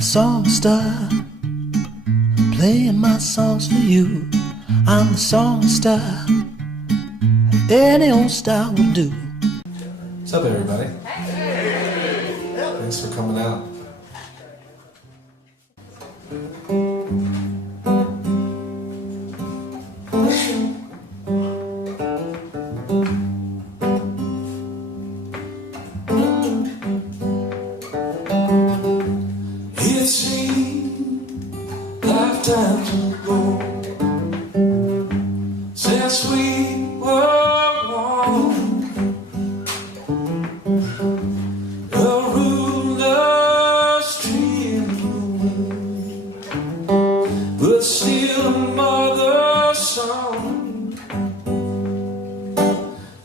Songster, playing my songs for you. I'm the songster, any old style will do. What's up, everybody? Hey. Thanks for coming out. Lifetimes ago, since we were one, the rulers treated away, but still mother's son,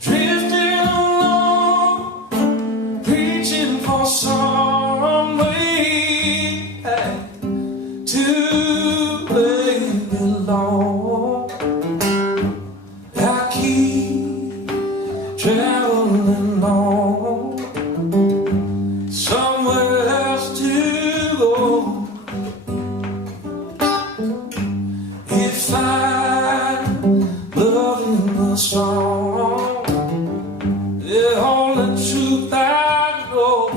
drifting along, reaching for some way to belong. I keep traveling on, somewhere else to go. If I'm loving the song, the only truth I know.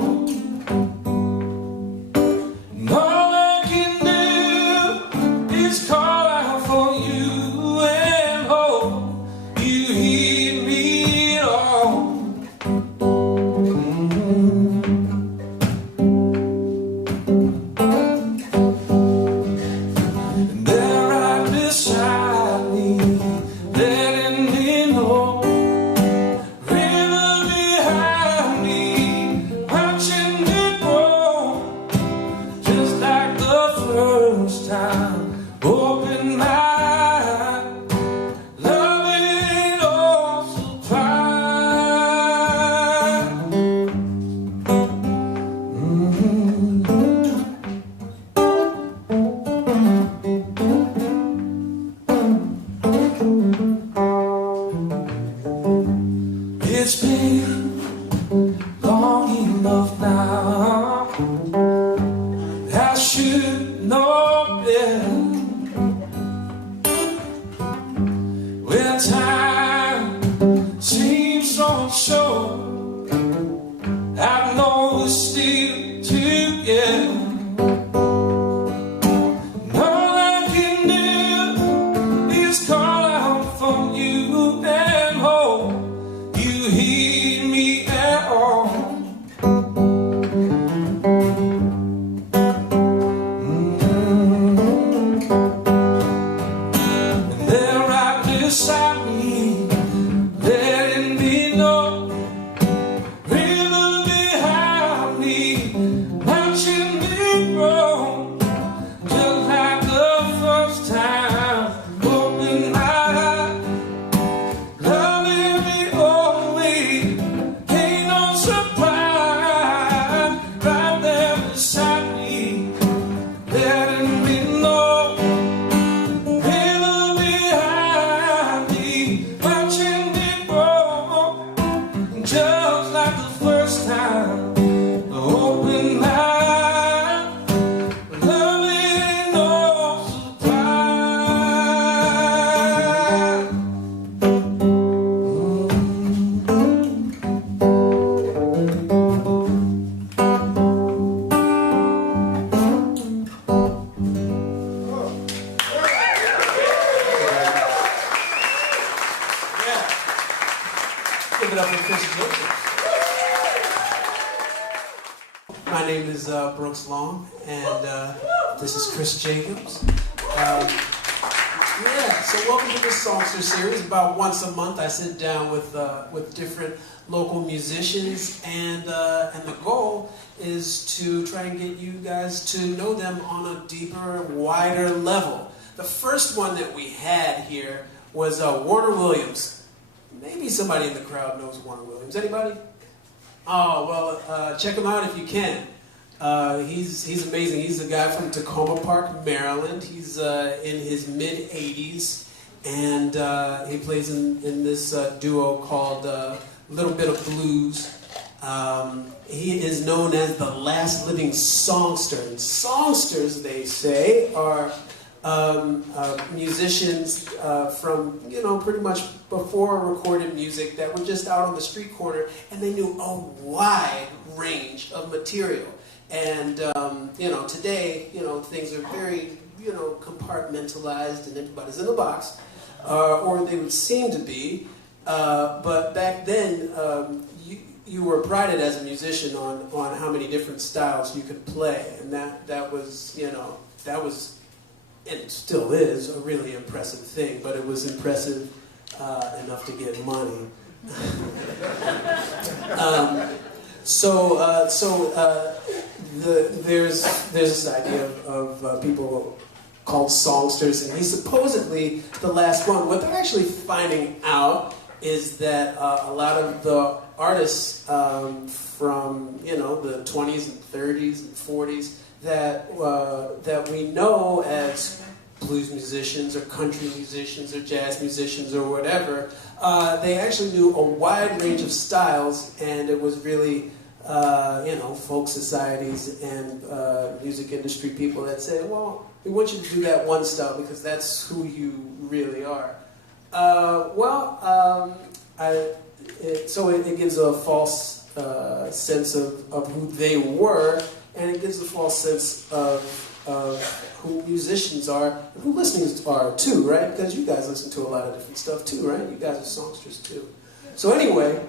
Open my eyes, loving all surprise. It's been long enough now. I should know better. Where time seems so short, I know we're still together. All I can do is call out for you and hope you heed me at all. Beside me, letting me know, river behind me, watching me grow, just like the first time. Open my eyes, loving me always, ain't no surprise. Right there beside me, letting me know. Just like the first time, open my eyes, loving no surprise. Give it up for Cris Jacobs. My name is Brooks Long, and this is Cris Jacobs. So welcome to this Songster series. About once a month, I sit down with different local musicians, and the goal is to try and get you guys to know them on a deeper, wider level. The first one that we had here was Warner Williams. Maybe somebody in the crowd knows Warner Williams. Anybody? Oh, well, check him out if you can. He's amazing. He's a guy from Tacoma Park, Maryland. He's in his mid-80s, and he plays in this duo called Little Bit of Blues. He is known as the last living songster. And songsters, they say, are musicians from, pretty much before recorded music that were just out on the street corner, and they knew a wide range of material. And, today, things are very, compartmentalized and everybody's in a box, or they would seem to be. But back then, you were prided as a musician on how many different styles you could play, and that was, and it still is, a really impressive thing, but it was impressive enough to get money. There's this idea of people called songsters, and he's supposedly the last one. What they're actually finding out is that a lot of the artists from the 20s and 30s and 40s that we know as blues musicians or country musicians or jazz musicians or whatever, they actually knew a wide range of styles, and it was really folk societies and music industry people that said, well, we want you to do that one style because that's who you really are. So it gives a false sense of who they were, and it gives a false sense of who musicians are, and who listeners are too, right? Because you guys listen to a lot of different stuff too, right? You guys are songsters too. So anyway,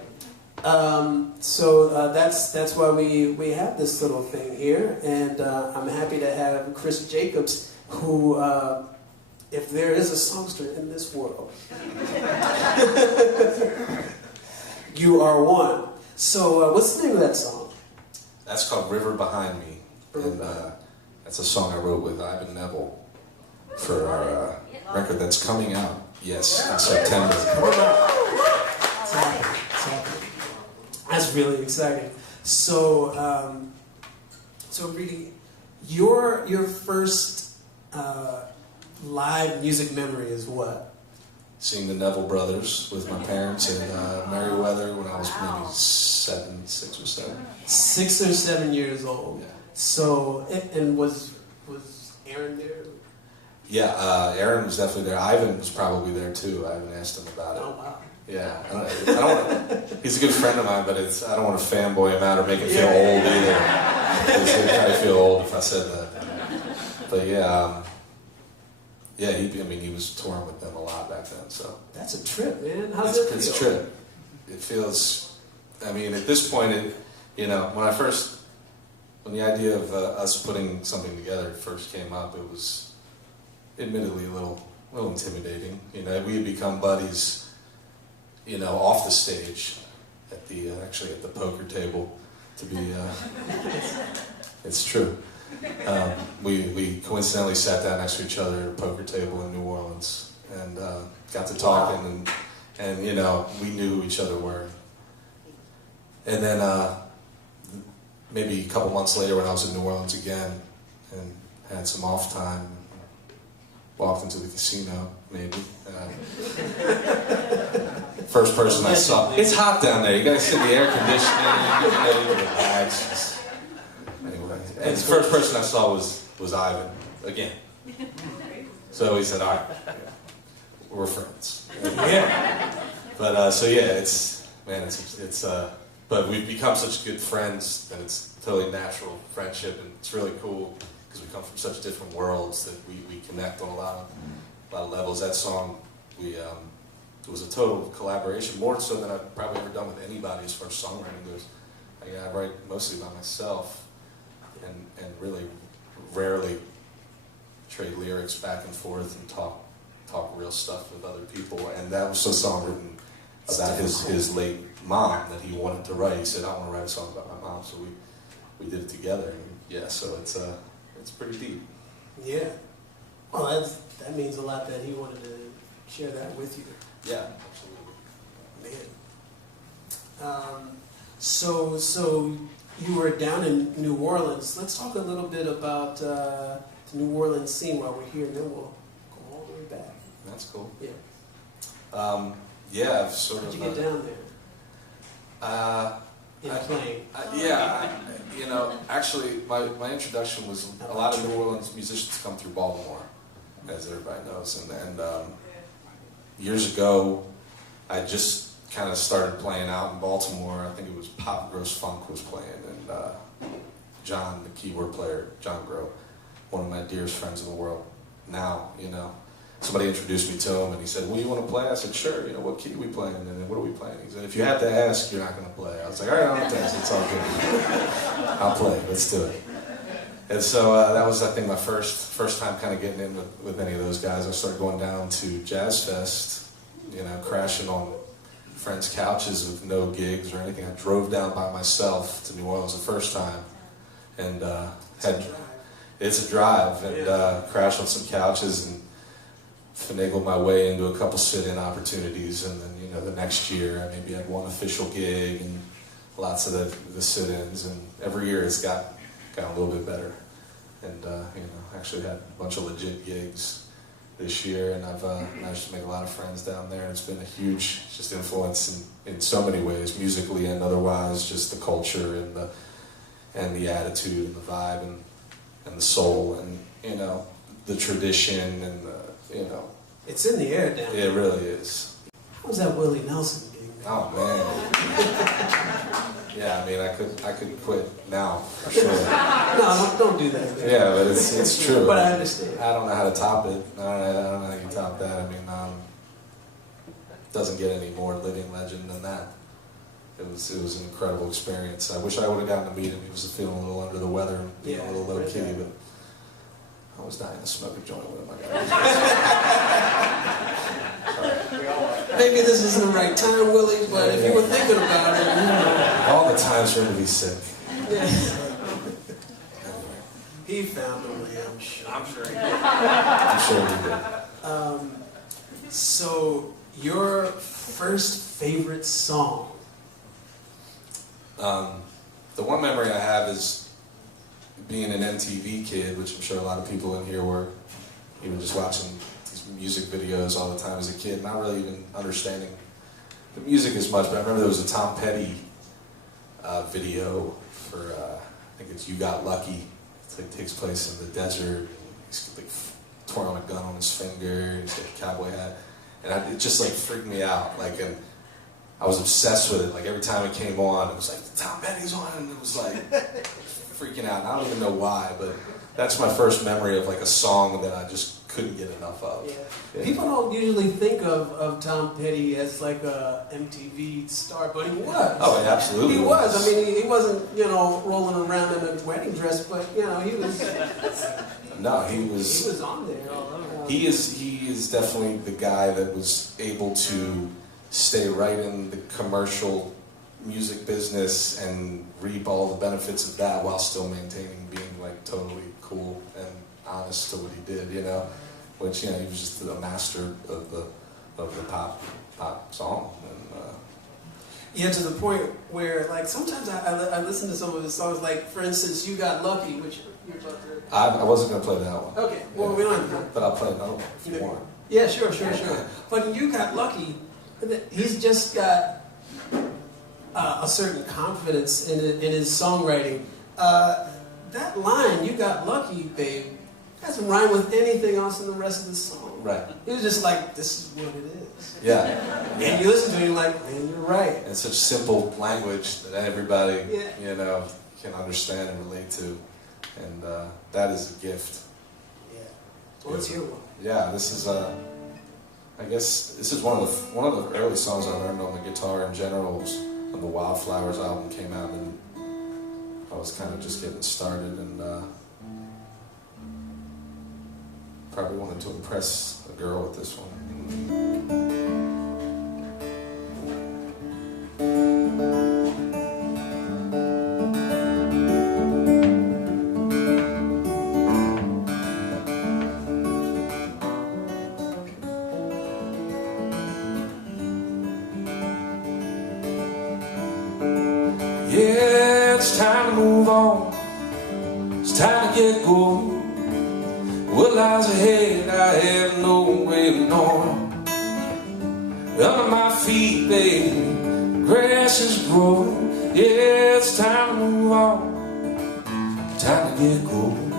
that's why we have this little thing here, and I'm happy to have Cris Jacobs, who, if there is a songster in this world, you are one. So what's the name of that song? That's called River Behind Me. And that's a song I wrote with Ivan Neville for our record that's coming out, in September. That's really exciting. So, really, your first live music memory is what? Seeing the Neville Brothers with my parents in Merriweather when I was maybe 6 or 7. 6 or 7 years old. Yeah. So, and was Aaron there? Yeah, Aaron was definitely there. Ivan was probably there too. I haven't asked him about it. Oh, wow. Yeah, I don't want. He's a good friend of mine, but I don't want to fanboy him out or make him feel old either. He'd probably feel old if I said that. But he was touring with them a lot back then. So that's a trip, man. How's it feel? It's a trip. It feels. I mean, at this point, when the idea of us putting something together first came up, it was admittedly a little intimidating. We had become buddies. Off the stage, at the poker table, to be, it's true. We coincidentally sat down next to each other at a poker table in New Orleans, and got to talking, and we knew who each other were. And then maybe a couple months later, when I was in New Orleans again, and had some off time, walked into the casino, maybe. First person I saw. It's hot down there. You gotta sit in the air conditioning. Relax. Anyway, and the first person I saw was Ivan again. So he said, "All right, we're friends." Yeah. But it's but we've become such good friends that it's totally natural friendship, and it's really cool because we come from such different worlds that we connect on a lot of levels. That song it was a total collaboration, more so than I've probably ever done with anybody as far as songwriting goes. I write mostly by myself, and really rarely trade lyrics back and forth and talk real stuff with other people. And that was a song written about his late mom that he wanted to write. He said, "I want to write a song about my mom," so we did it together. And so it's pretty deep. Yeah. Well, that means a lot that he wanted to share that with you. Yeah, absolutely. Man. So you were down in New Orleans. Let's talk a little bit about the New Orleans scene while we're here, and then we'll go all the way back. That's cool. Yeah. I've sort of. How'd you get down there? in playing? You know, actually, my introduction was a lot of New Orleans musicians come through Baltimore, as everybody knows, and years ago, I just kind of started playing out in Baltimore. I think it was Pop Gross Funk was playing, and John, the keyboard player, John Grow, one of my dearest friends in the world now, you know. Somebody introduced me to him, and he said, well, you want to play? I said, sure, you know, what key are we playing? And then, what are we playing? He said, if you have to ask, you're not going to play. I was like, all right, I don't think so. It's all good. I'll play. Let's do it. And so that was, I think, my first time kind of getting in with any of those guys. I started going down to Jazz Fest, you know, crashing on friends' couches with no gigs or anything. I drove down by myself to New Orleans the first time, and it's a drive, and crashed on some couches and finagled my way into a couple sit-in opportunities, and then, you know, the next year I maybe had one official gig and lots of the sit-ins, and every year it's got a little bit better, and you know, actually had a bunch of legit gigs this year, and I've managed to make a lot of friends down there. It's been a huge just influence in so many ways, musically and otherwise, just the culture and the attitude and the vibe and the soul, and, you know, the tradition and the, you know. It's in the air down there. It really is. How was that Willie Nelson gig? Oh man. Yeah, I mean, I could quit now for sure. No, don't do that. Man. Yeah, but it's true. But I understand. I don't know how to top it. I don't know how you top that. I mean, it doesn't get any more living legend than that. It was an incredible experience. I wish I would have gotten to meet him. He was feeling a little under the weather and being a little low key, but I was dying to smoke a joint with him. Maybe this isn't the right time, Willie, but if you were thinking about it, you know. All the times for him to be sick. Yeah. He found a way, I'm sure. I'm sure he did. I'm sure he did. So, your first favorite song? The one memory I have is being an MTV kid, which I'm sure a lot of people in here were, even just watching these music videos all the time as a kid, not really even understanding the music as much, but I remember there was a Tom Petty video for, I think it's You Got Lucky. It takes place in the desert. He's like twirling a gun on his finger, he's got a cowboy hat, and it just like freaked me out. Like, and I was obsessed with it. Like every time it came on, it was like Tom Petty's on, and it was like freaking out. And I don't even know why, but that's my first memory of like a song that I just couldn't get enough of. Yeah. People don't usually think of Tom Petty as like a MTV star, but he was. Oh, he absolutely was. I mean, he wasn't, you know, rolling around in a wedding dress, but you know, he was. No, he was. He was on there. He is definitely the guy that was able to stay right in the commercial music business and reap all the benefits of that while still maintaining being like totally cool and honest to what he did, you know, which, you know, he was just a master of the pop song. And, yeah, to the point where, like, sometimes I listen to some of his songs, like, for instance, You Got Lucky, which you're about to... I wasn't going to play that one. Okay, well, we don't have to. But I'll play another one if you want. Yeah, sure. But You Got Lucky, he's just got a certain confidence in his songwriting. That line, You Got Lucky, babe, doesn't rhyme with anything else in the rest of the song. Right. He was just like, this is what it is. Yeah. And you listen to it, you're like, man, you're right. And it's such simple language that everybody, you know, can understand and relate to. And that is a gift. Yeah. What's your one? Yeah, this is I guess this is one of the early songs I learned on the guitar in general. Was when the Wildflowers album came out, and I was kind of just getting started, and probably wanted to impress a girl with this one. Yeah, it's time to move on. It's time to get going. What lies ahead, I have no way of knowing. Under my feet, baby, grass is growing. Yeah, it's time to move on, time to get going.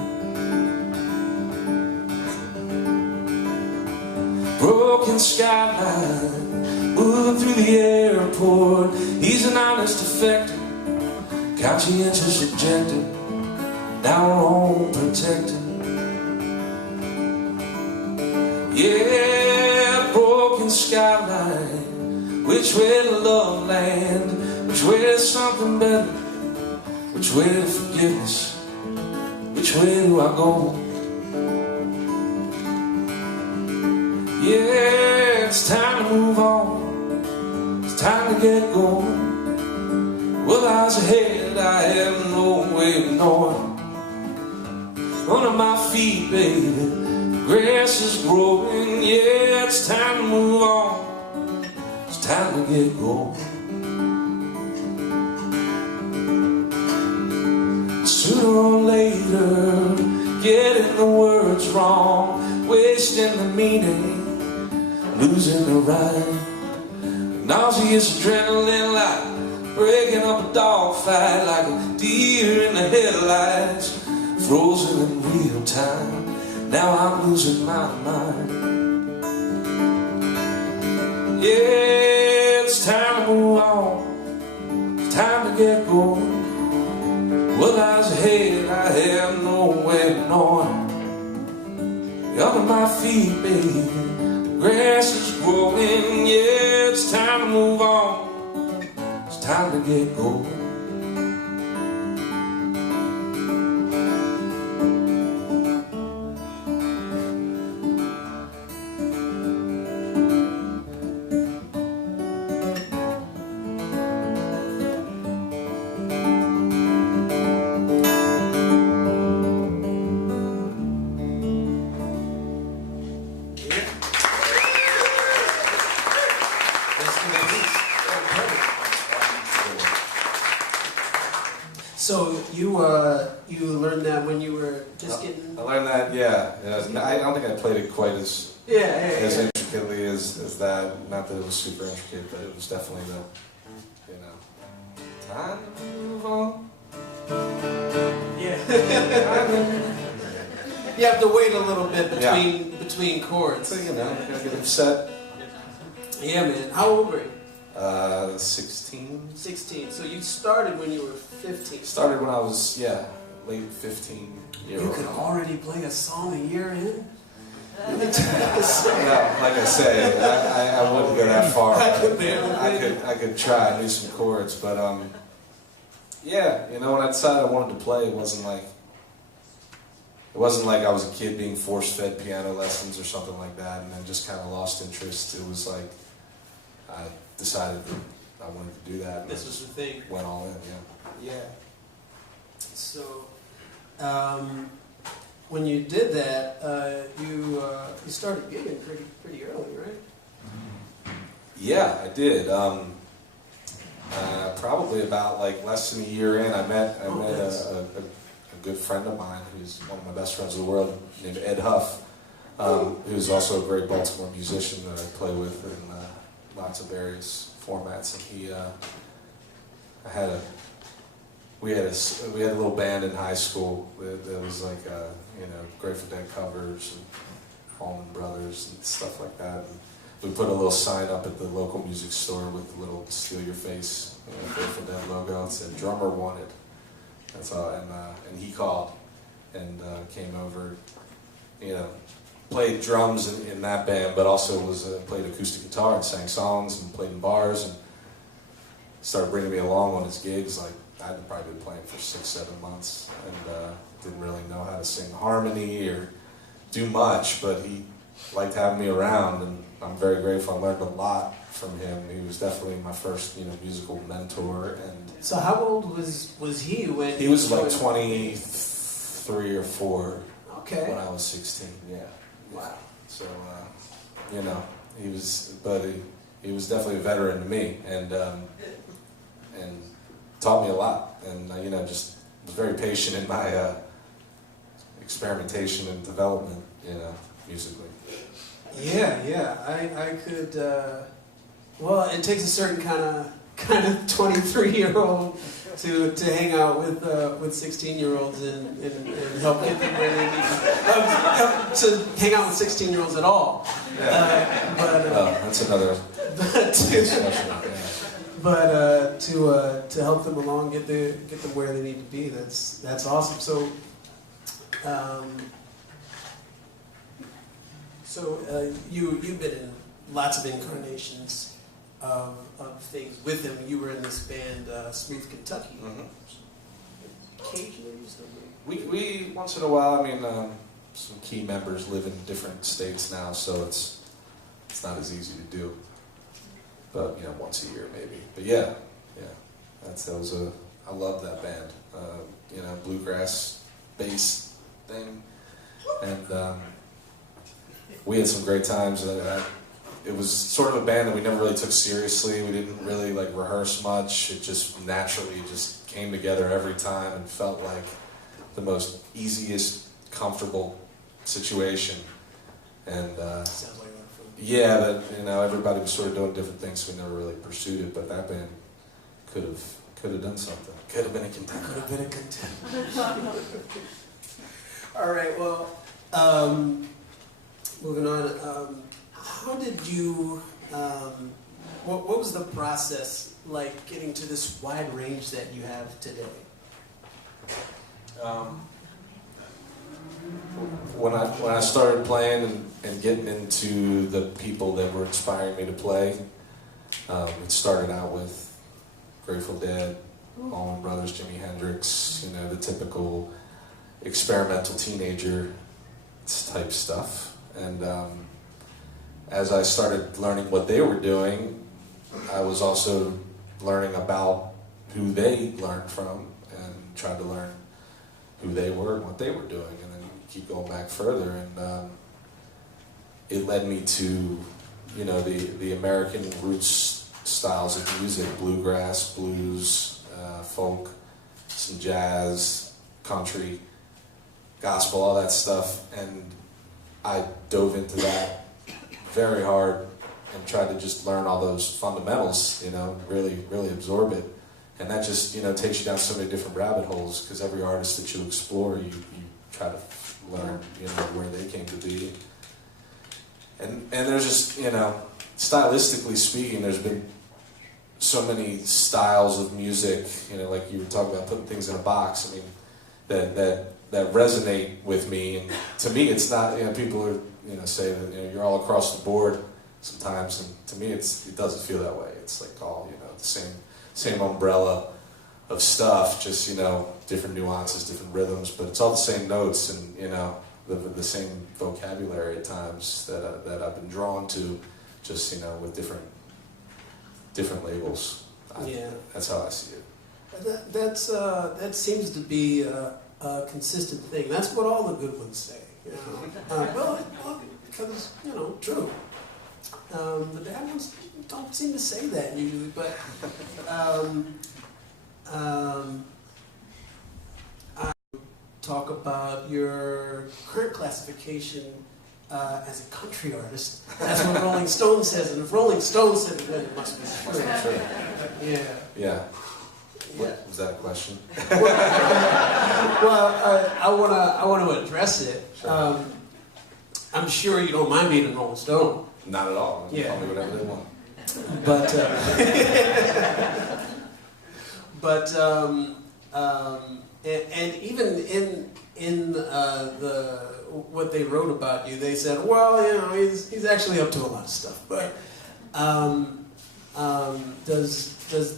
Broken skyline, moving through the airport. He's an honest defector, conscientious rejected, now our own protector. Yeah, broken skyline, which way to love land, which way to something better, which way to forgiveness, which way do I go? Yeah, it's time to move on, it's time to get going. Well, eyes ahead, I have no way of knowing. Under my feet, baby, the grass is growing. Yeah, it's time to move on, it's time to get going. Sooner or later, getting the words wrong, wasting the meaning, losing the rhyme. Nauseous adrenaline like breaking up a dogfight, like a deer in the headlights, frozen in real time. Now I'm losing my mind. Yeah, it's time to move on, it's time to get going. Well, eyes ahead, I have no way of knowing. Under my feet, baby, the grass is growing. Yeah, it's time to move on, it's time to get going. So you learned that when you were just getting. I learned that, yeah. I don't think I played it quite as intricately as that. Not that it was super intricate, but it was definitely the, time to move on. Yeah. You have to wait a little bit between chords. So, you gotta get upset. Yeah, man. How old were you? 16. 16. So you started when you were 15. Started when I was, late 15 year old. You could already play a song a year in? No, like I say, I wouldn't go that far. I could try and do some chords, but when I decided I wanted to play, it wasn't like I was a kid being force-fed piano lessons or something like that, and then just kind of lost interest. It was like I decided that I wanted to do that. This was the thing. Went all in, yeah. So, when you did that, you started gigging pretty early, right? Yeah, I did. Probably about less than a year in, I met a good friend of mine who's one of my best friends in the world, named Ed Huff, who's also a great Baltimore musician that I play with in lots of various formats. And we had a little band in high school that was Grateful Dead covers and Allman Brothers and stuff like that. And we put a little sign up at the local music store with the little Steal Your Face Grateful Dead logo. It said "Drummer Wanted." That's all. And he called and came over. Played drums in that band, but also played acoustic guitar and sang songs and played in bars and started bringing me along on his gigs. I had probably been playing for 6-7 months and didn't really know how to sing harmony or do much, but he liked having me around, and I'm very grateful. I learned a lot from him. He was definitely my first musical mentor. And so how old was he when he was 23 or 4 when I was 16. Yeah. Wow. So he was definitely a veteran to me, and taught me a lot, and just was very patient in my experimentation and development, musically. Yeah, I could. Well, it takes a certain kind kind of 23-year-old to hang out with 16-year-olds and help get them where they need to hang out with 16-year-olds at all. Yeah. That's another discussion. But to help them along, get them where they need to be. That's awesome. So. You've been in lots of incarnations of things with him. You were in this band, Smooth Kentucky. Mm-hmm. Occasionally, you still do? We once in a while. I mean, some key members live in different states now, so it's not as easy to do. But once a year maybe. But yeah, I love that band. Bluegrass bass thing, and we had some great times. It was sort of a band that we never really took seriously. We didn't really rehearse much. It just naturally just came together every time and felt like the most easiest, comfortable situation. And sounds like that. yeah, that everybody was sort of doing different things, so we never really pursued it. But that band could have done something. Could have been a contender. Could have been a contender. All right. Well, moving on. How did you? What was the process like getting to this wide range that you have today? When I started playing and getting into the people that were inspiring me to play, it started out with Grateful Dead, Allman Brothers, Jimi Hendrix, the typical experimental teenager type stuff. And as I started learning what they were doing, I was also learning about who they learned from and tried to learn who they were and what they were doing, and then keep going back further. And it led me to, the American roots styles of music: bluegrass, blues, folk, some jazz, country, gospel, all that stuff. And I dove into that very hard and tried to just learn all those fundamentals, really, really absorb it. And that just, takes you down so many different rabbit holes, because every artist that you explore, you try to learn, where they came to be. And there's just, stylistically speaking, there's been so many styles of music, like you were talking about putting things in a box. I mean, that resonate with me. And to me, it's not, people are, say that, you're all across the board sometimes, and to me, it doesn't feel that way. It's like all, the same umbrella of stuff, just, different nuances, different rhythms, but it's all the same notes and, the same vocabulary at times that I've been drawn to, just, with different labels. Yeah. That's how I see it. That seems to be a consistent thing. That's what all the good ones say. Well, because, true. The bad ones don't seem to say that usually, but I talk about your current classification as a country artist. That's what Rolling Stone says, and if Rolling Stone said it, then it must be true. Yeah. Yeah. What, was that a question? Well, I want to address it. Sure. I'm sure you don't mind being in Rolling Stone. Not at all. Yeah. Call me whatever they want. And even in the what they wrote about you, they said, well, he's actually up to a lot of stuff. But does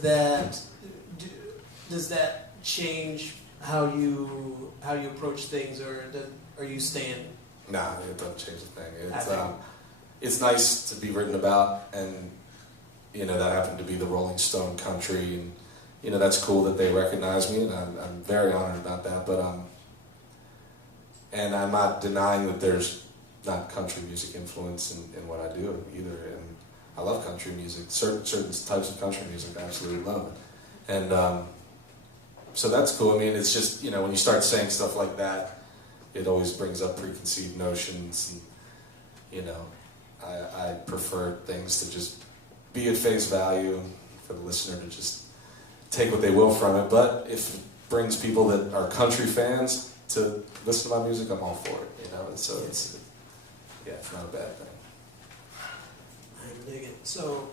that change how you approach things, or are you staying? Nah, it doesn't change a thing. It's nice to be written about, and that happened to be the Rolling Stone country, and that's cool that they recognize me, and I'm very honored about that. But and I'm not denying that there's not country music influence in what I do either. And I love country music, certain types of country music. I absolutely love it, and so that's cool. I mean, it's just when you start saying stuff like that, it always brings up preconceived notions, and I prefer things to just be at face value. for the listener to just take what they will from it. But if it brings people that are country fans to listen to my music, I'm all for it. You know, and so it's not a bad thing. I dig it. So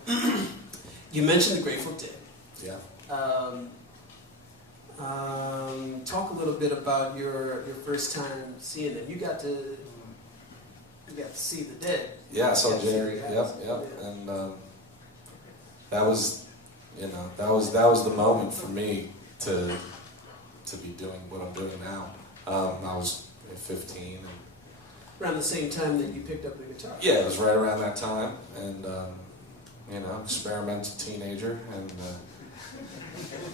you mentioned the Grateful Dead. Yeah. Talk a little bit about your first time seeing them. You got to see the Dead. Yeah, I saw Jerry. Yep. And that was the moment for me to be doing what I'm doing now. I was 15. And around the same time that you picked up the guitar. Yeah, it was right around that time, and experimental teenager, and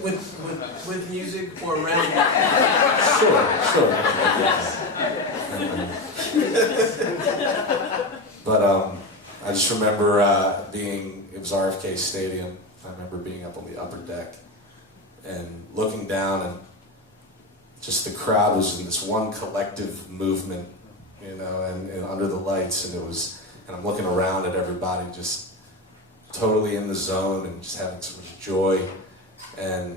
with music or around. Sure. But I just remember it was RFK Stadium. I remember being up on the upper deck and looking down, and just the crowd was in this one collective movement, and under the lights, and I'm looking around at everybody just totally in the zone and just having so much joy, and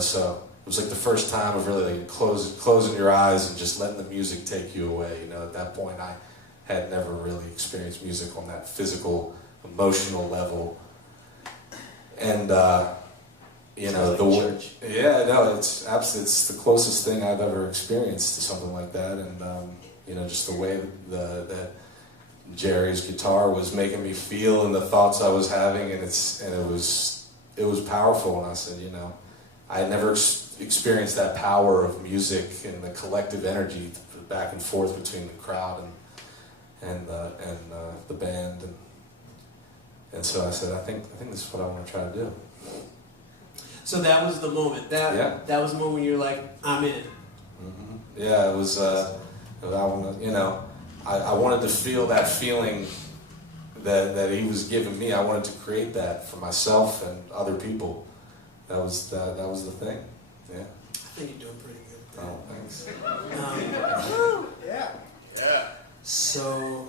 so it was like the first time of really like closing your eyes and just letting the music take you away. At that point I had never really experienced music on that physical, emotional level, and it's the closest thing I've ever experienced to something like that, and just the way that Jerry's guitar was making me feel and the thoughts I was having, and it was powerful. And I said, I had never experienced that power of music and the collective energy back and forth between the crowd and the band, and so I said, I think this is what I want to try to do. So that was the moment. That was the moment when you're like, I'm in. Mm-hmm. Yeah, it was. I wanted to feel that feeling that he was giving me. I wanted to create that for myself and other people. That was the thing. Yeah. I think you're doing pretty good. Oh, thanks. Yeah. So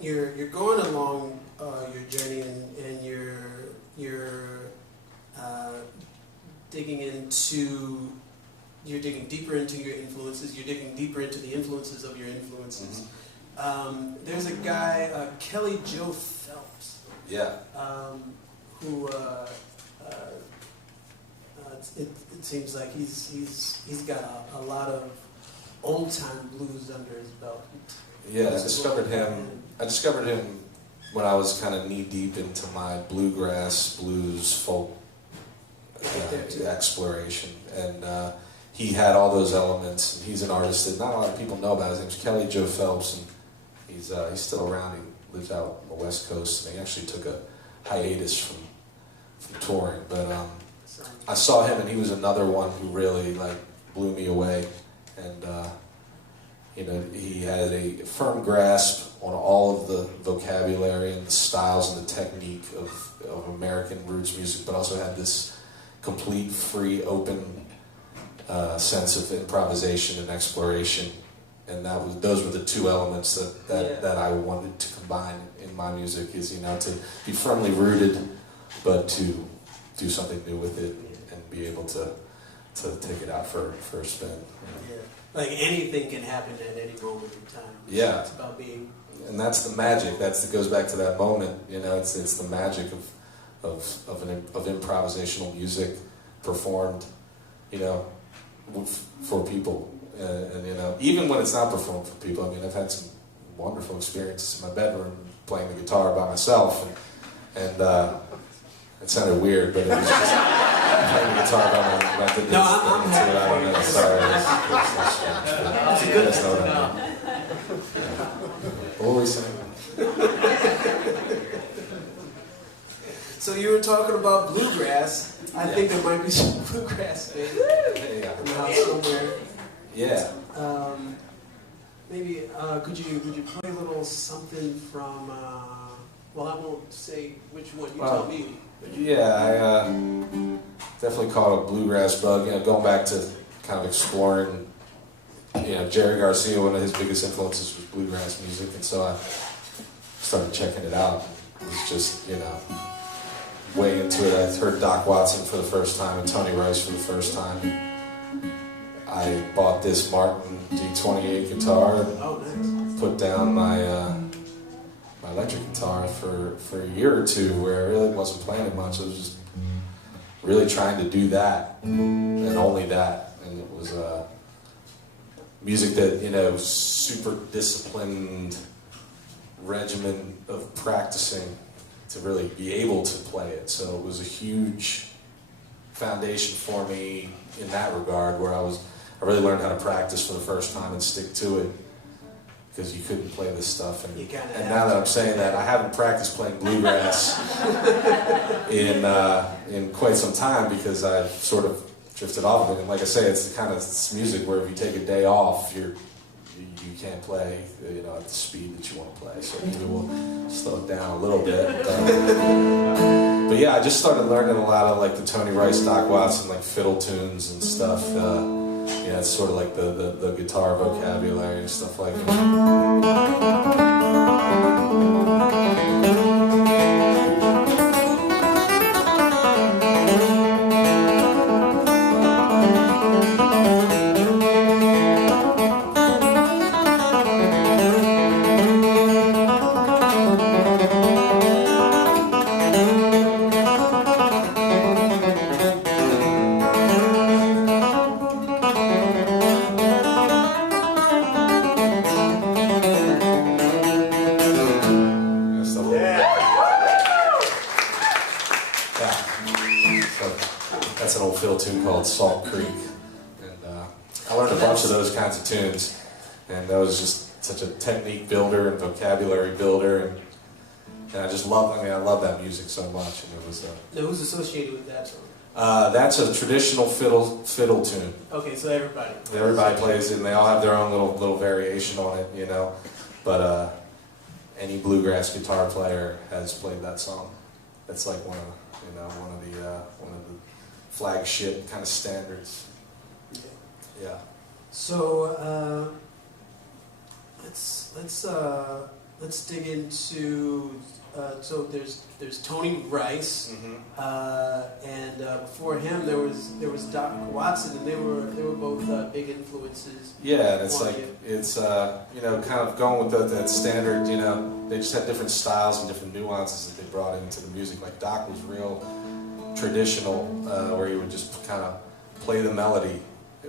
you're going along your journey, and you're digging deeper into your influences. You're digging deeper into the influences of your influences. Mm-hmm. There's a guy, Kelly Joe Phelps. Yeah. Who it seems like he's got a lot of old time blues under his belt. Yeah, I discovered him when I was kind of knee deep into my bluegrass, blues, folk exploration, and he had all those elements. And he's an artist that not a lot of people know about. His name's Kelly Joe Phelps, and he's still around. He lives out on the West Coast, and he actually took a hiatus from touring. But I saw him, and he was another one who really blew me away. And he had a firm grasp on all of the vocabulary and the styles and the technique of American roots music, but also had this complete, free, open sense of improvisation and exploration. And those were the two elements that I wanted to combine in my music, is to be firmly rooted, but to do something new with it and be able to take it out for a spin. Yeah. Like anything can happen at any moment in time. Yeah. It's about being. And that's the magic. That goes back to that moment. It's the magic of improvisational music performed, for people. And even when it's not performed for people, I've had some wonderful experiences in my bedroom playing the guitar by myself, and it sounded weird, but it was just playing the guitar by myself. No, I'm happy. I don't know. Sorry. That's a good thing. What were we saying? So you were talking about bluegrass. I think there might be some bluegrass in the house somewhere. Yeah. Maybe could you play a little something from? Well, I won't say which one. You tell me. Yeah, I definitely caught a bluegrass bug. Going back to kind of exploring. Jerry Garcia, one of his biggest influences was bluegrass music, and so I started checking it out. was just, you know, way into it. I heard Doc Watson for the first time and Tony Rice for the first time. I bought this Martin D28 guitar and put down my my electric guitar for a year or two, where I really wasn't playing it much. I was just really trying to do that and only that, and it was music that, you know, super disciplined regimen of practicing to really be able to play it. So it was a huge foundation for me in that regard, where I really learned how to practice for the first time and stick to it, because you couldn't play this stuff. And now that I'm saying that, I haven't practiced playing bluegrass in quite some time, because I've sort of drifted off of it. And like I say, it's the kind of music where if you take a day off, you can't play, you know, at the speed that you want to play. So maybe we'll slow it down a little bit. But yeah, I just started learning a lot of like the Tony Rice, Doc Watson, like fiddle tunes and stuff. Yeah, it's sort of like the guitar vocabulary and stuff like that. That's an old fiddle tune called Salt Creek, and I learned a bunch of those kinds of tunes, and that was just such a technique builder and vocabulary builder, and I just love. I love that music so much, and it was. Now, who's associated with that song? That's a traditional fiddle tune. Okay, so everybody plays it, and they all have their own little variation on it, you know. But any bluegrass guitar player has played that song. It's like one of the flagship kind of standards. Yeah. So let's dig into. So there's Tony Rice, and before him there was Doc Watson, and they were both big influences. Yeah, and it's you know, kind of going with that standard. You know, they just had different styles and different nuances that they brought into the music. Like Doc was real traditional, where he would just kind of play the melody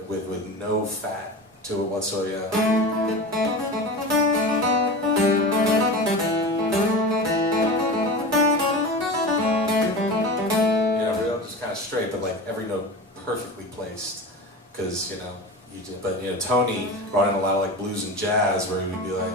with no fat to it whatsoever. Straight, but like every note perfectly placed, because you know, but you know, Tony brought in a lot of like blues and jazz, where he would be like,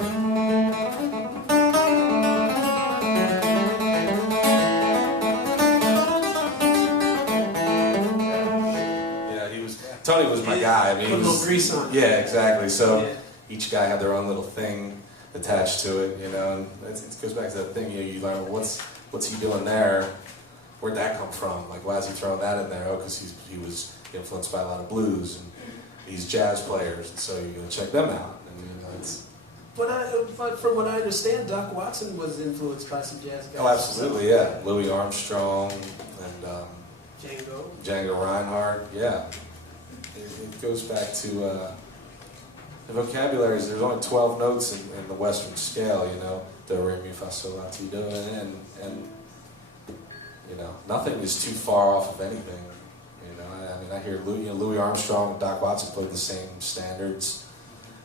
Tony was my guy. I mean, put a little grease on. Yeah, exactly. So each guy had their own little thing attached to it, you know, and it goes back to that thing, you learn, well, what's he doing there? Where'd that come from? Like, why is he throwing that in there? Oh, because he was influenced by a lot of blues and these jazz players, and so you go check them out. And you know, it's. But from what I understand, Doc Watson was influenced by some jazz guys. Oh, absolutely, yeah. Louis Armstrong and Django Reinhardt. Yeah, it goes back to the vocabularies. There's only 12 notes in the Western scale. You know, do, re, mi, fa, sol, la, ti, do, and you know, nothing is too far off of anything. You know, I mean, I hear Louis Armstrong and Doc Watson played the same standards.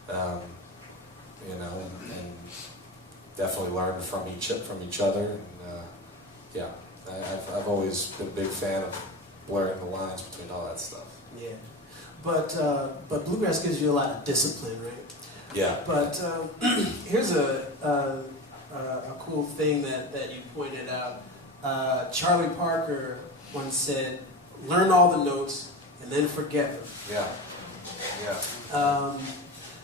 You know, and definitely learned from each other. And, yeah, I've always been a big fan of blurring the lines between all that stuff. Yeah, but bluegrass gives you a lot of discipline, right? Yeah. But here's a cool thing that you pointed out. Charlie Parker once said, "Learn all the notes and then forget them." Yeah. Yeah.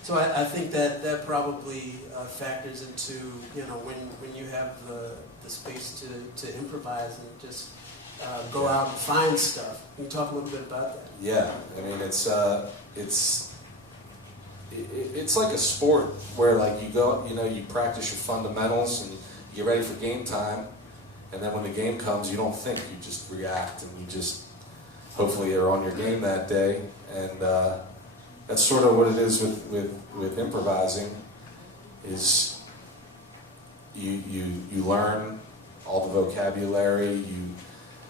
So I think that probably factors into, you know, when you have the space to improvise and just go out and find stuff. Can you talk a little bit about that? Yeah, I mean it's like a sport where like you go, you know, you practice your fundamentals and get ready for game time, and then when the game comes, you don't think, you just react, and you just hopefully are on your game that day. And that's sort of what it is with improvising, is you learn all the vocabulary,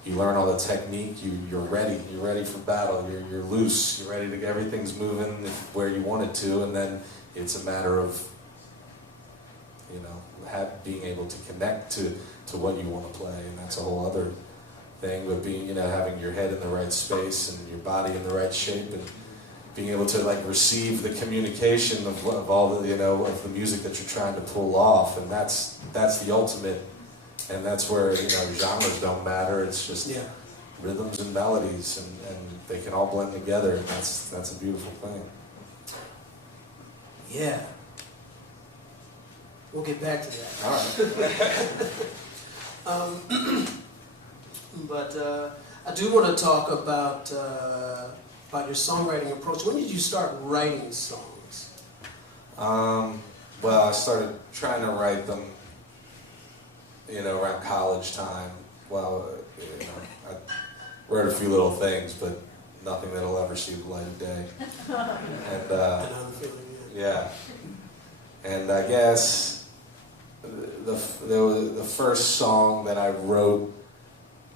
you learn all the technique, you're ready for battle, you're loose, you're ready to get, everything's moving where you want it to, and then it's a matter of, you know, being able to connect to what you want to play, and that's a whole other thing, but being, you know, having your head in the right space and your body in the right shape, and being able to like receive the communication of all the, you know, of the music that you're trying to pull off, and that's the ultimate. And that's where, you know, genres don't matter. It's just rhythms and melodies, and they can all blend together, and that's a beautiful thing. Yeah. We'll get back to that. All right. But I do want to talk about your songwriting approach. When did you start writing songs? Well, I started trying to write them, you know, around college time. Well, you know, I wrote a few little things, but nothing that'll ever see the light of day. And yeah, and I guess the first song that I wrote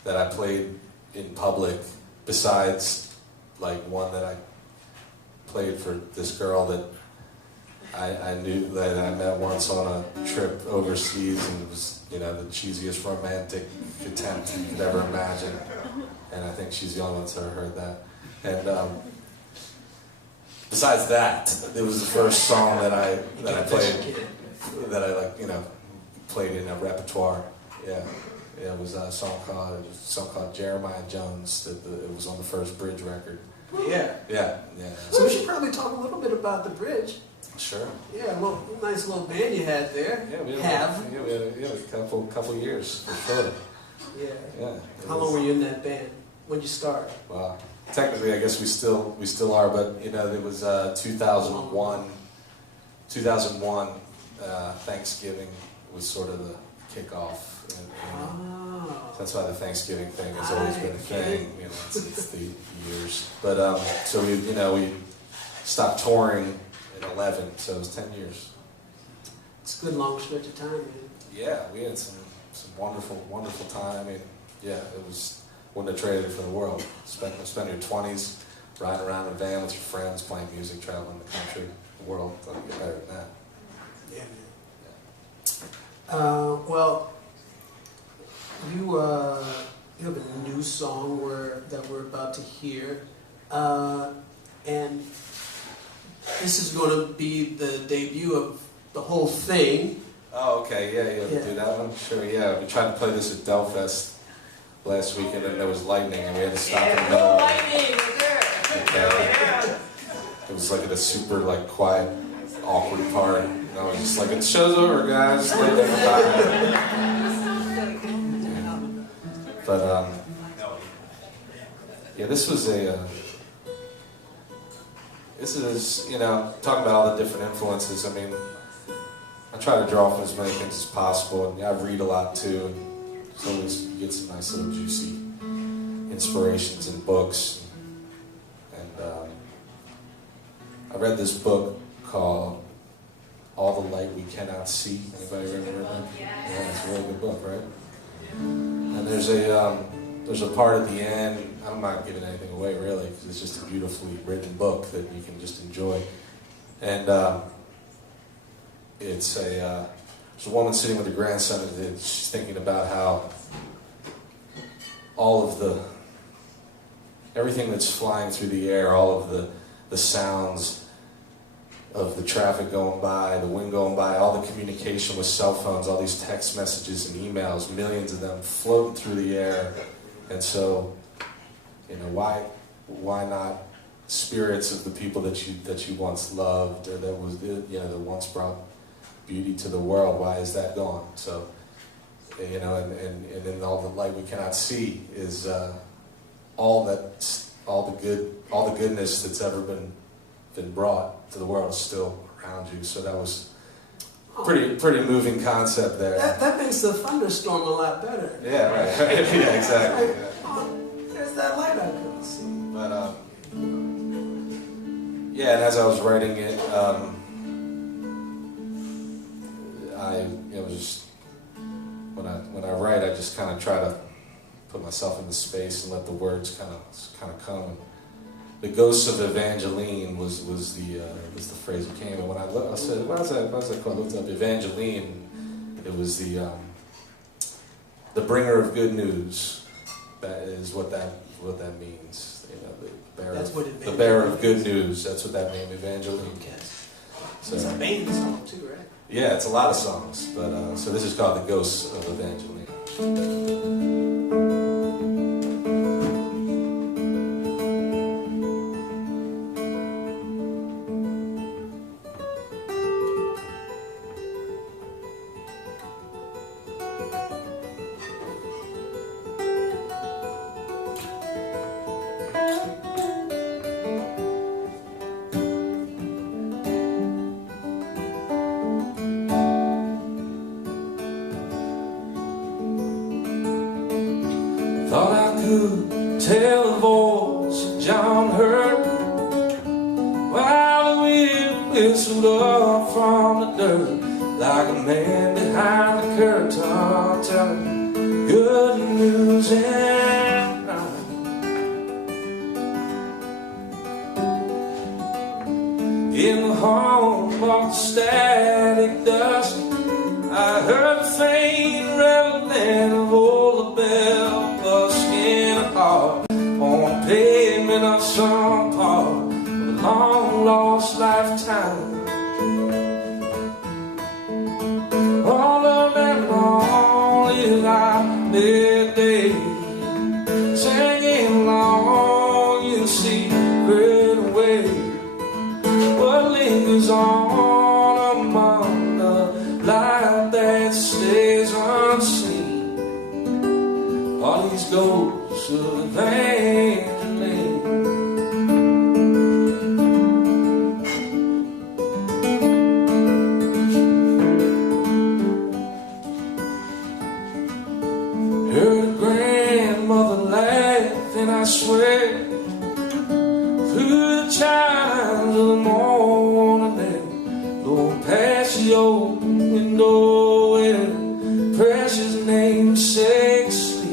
that I played in public, besides like one that I played for this girl that I knew, that I met once on a trip overseas, and it was, you know, the cheesiest romantic attempt you could ever imagine. And I think she's the only one that's ever heard that. And besides that, it was the first song that I played, that I, like, you know, played in a repertoire. Yeah, it was a song called Jeremiah Jones. It was on the first Bridge record. Yeah. Yeah. So we should probably talk a little bit about the Bridge. Sure. Yeah, nice little band you had there. Yeah, we had a couple years for sure. Yeah. How long were you in that band? When did you start? Well, technically, I guess we still are, but you know, it was 2001. 2001 Thanksgiving was sort of the kickoff. And that's why the Thanksgiving thing has always been a thing. You know, it's the years. But so we stopped touring in 11, so it was 10 years. It's a good long stretch of time, man. Yeah, we had some wonderful time. I mean, yeah, wouldn't have traded it for the world. Spend your 20s riding around in a van with your friends, playing music, traveling the country, the world. Doesn't get better than that. Yeah, man. Well, you have a new song that we're about to hear, and this is going to be the debut of the whole thing. Oh, okay, yeah. Do that one? Sure, yeah. We tried to play this at Delfest last weekend, and there was lightning, and we had to stop in the middle. Lightning! It was like at a super like quiet, awkward part. And I was just like, "The show's over, guys." But yeah, this is, you know, talking about all the different influences. I mean, I try to draw from as many things as possible, and I read a lot too, and so always you get some nice little juicy inspirations in books. And I read this book called All the Light We Cannot See. Anybody remember that? Yeah, it's a really good book, right? And there's a part at the end. I'm not giving anything away really, because it's just a beautifully written book that you can just enjoy. And there's a woman sitting with her grandson, and she's thinking about how all of everything that's flying through the air, all of the sounds of the traffic going by, the wind going by, all the communication with cell phones, all these text messages and emails, millions of them floating through the air. And so, you know, why not spirits of the people that you once loved, or that once brought beauty to the world? Why is that gone? So, you know, and in all the light we cannot see is all the goodness that's ever been brought to the world is still around you. So that was Pretty moving concept there. That makes the thunderstorm a lot better. Yeah, right. Yeah, exactly. Like, oh, there's that light I couldn't see. But yeah, and as I was writing it, just when I write, I just kind of try to put myself in the space and let the words kind of come. And the ghost of Evangeline was the phrase that came. And when I said, "What's that called?" I looked up Evangeline. It was the bringer of good news. That is what that means. You know, the bearer of good news. That's what that means, Evangeline. Yes. So, it's a band song too, right? Yeah, it's a lot of songs, but so this is called The Ghosts of Evangeline. Thought I could tell the voice of John heard while the wind whistled up from the dirt, like a man behind the curtain telling good news and right. In the home of the static dust, I heard the faint rattling of all the bell busking apart on pavement of some part of a long lost lifetime. All of that lonely light day, singing along you see great away what lingers on among the light that stays unseen. All these ghosts of Evangeline. Heard a grandmother laugh, and I swear through the chimes of the morning, going past the open window where precious namesake sleep.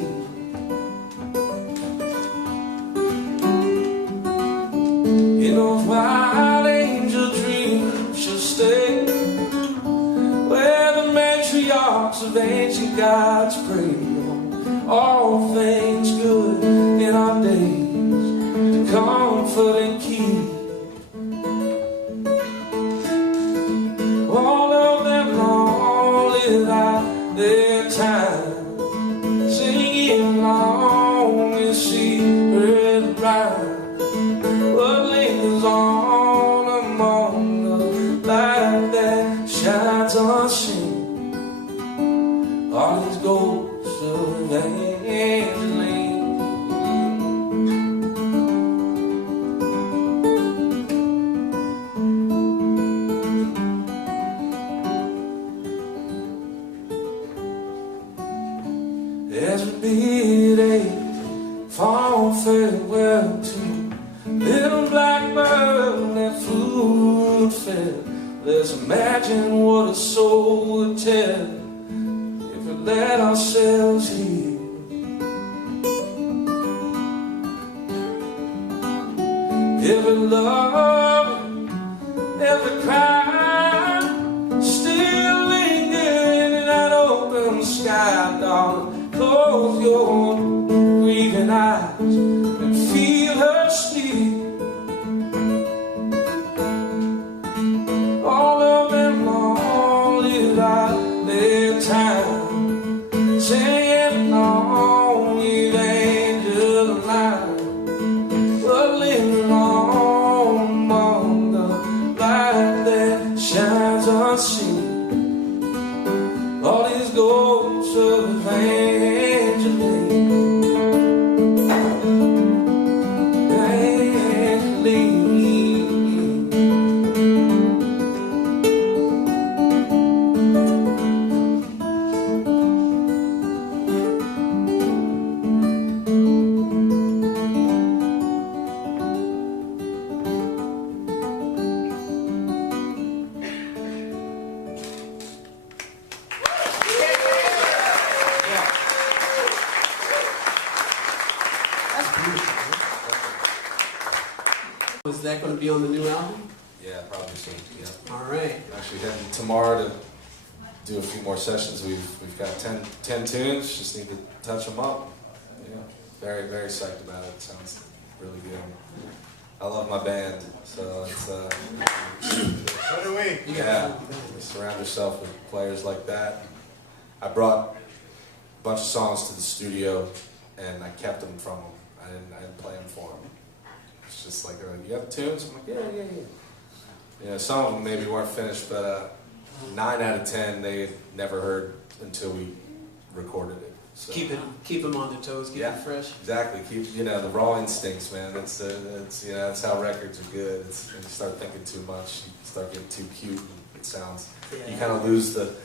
In those wild angel dreams she'll stay, where the matriarchs of ancient gods pray on all things good in our days to comfort and keep. All of them long live out their time, singing along in secret rhyme what lingers on among the light that shines unseen. All these ghosts of Evangeline. As we bid a fond farewell to little blackbird that flew and fell, let's imagine what a soul would tell if we let ourselves hear. Every love, every cry, still lingering in that open sky, darling. Close your grieving eyes and feel her sleep. All of them long live out their time, singing along with angel line, but live on among the light that shines unseen. All these ghosts of Evangeline. Evangeline. that going to be on the new album? Yeah, probably so. Yeah. All right. Actually heading tomorrow to do a few more sessions. We've got 10 tunes. Just need to touch them up. Yeah, very very psyched about it. It sounds really good. I love my band, so it's So do we. yeah. You surround yourself with players like that. I brought a bunch of songs to the studio, and I kept them from them. I didn't play them for them. It's just like, they're like, you have tunes? I'm like, yeah. You know, some of them maybe weren't finished, but 9 out of 10 they had never heard until we recorded it. So. Keep them on their toes, keep them fresh. Exactly. Keep the raw instincts, man. That's that's how records are good. It's when you start thinking too much, you start getting too cute. And it sounds you kind of lose the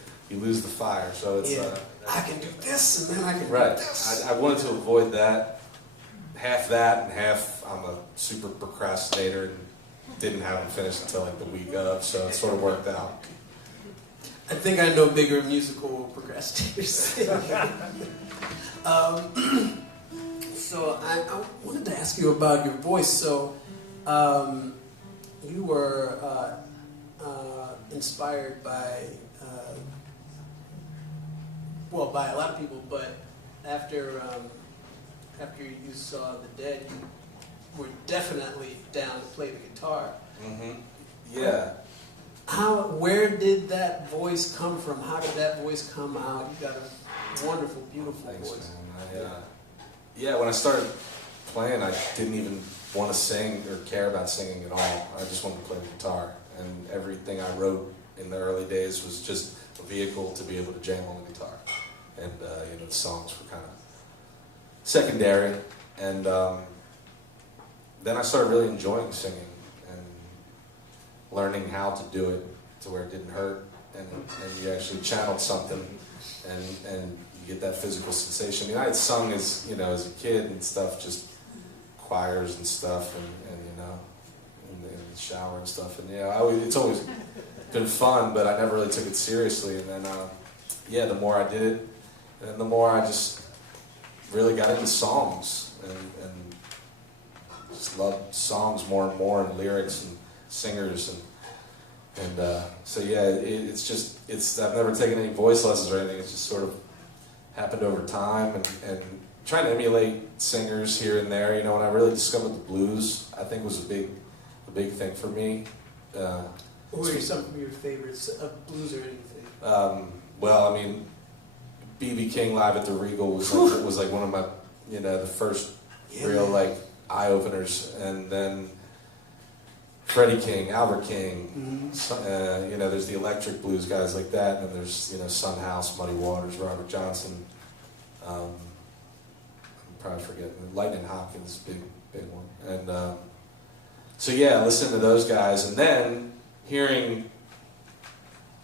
fire. So it's I can do this, and then I can do this. I wanted to avoid that. Half that and half I'm a super procrastinator and didn't have them finished until like the week of. So it sort of worked out. I think I know bigger musical procrastinators. So I wanted to ask you about your voice. So you were inspired by by a lot of people, but after you saw The Dead, you were definitely down to play the guitar. Mm-hmm. Yeah. Where did that voice come from? How did that voice come out? You got a wonderful, beautiful voice. Man. When I started playing, I didn't even want to sing or care about singing at all. I just wanted to play the guitar. And everything I wrote in the early days was just a vehicle to be able to jam on the guitar. And, the songs were kind of secondary. And then I started really enjoying singing and learning how to do it to where it didn't hurt, and you actually channeled something, and you get that physical sensation. I mean, I had sung as a kid and stuff, just choirs and stuff, and in the shower and stuff, and it's always been fun, but I never really took it seriously. And then the more I did it, and the more I just really got into songs and just loved songs more and more, and lyrics and singers, and I've never taken any voice lessons or anything. It's just sort of happened over time, and trying to emulate singers here and there. When I really discovered the blues, I think was a big thing for me. Who are some of your favorites of blues or anything? Well, I mean, B.B. King live at the Regal was like one of my the first real eye openers, and then Freddie King, Albert King, there's the electric blues guys like that, and then there's Son House, Muddy Waters, Robert Johnson. I'm probably forgetting Lightning Hopkins, big one, and listening to those guys, and then hearing.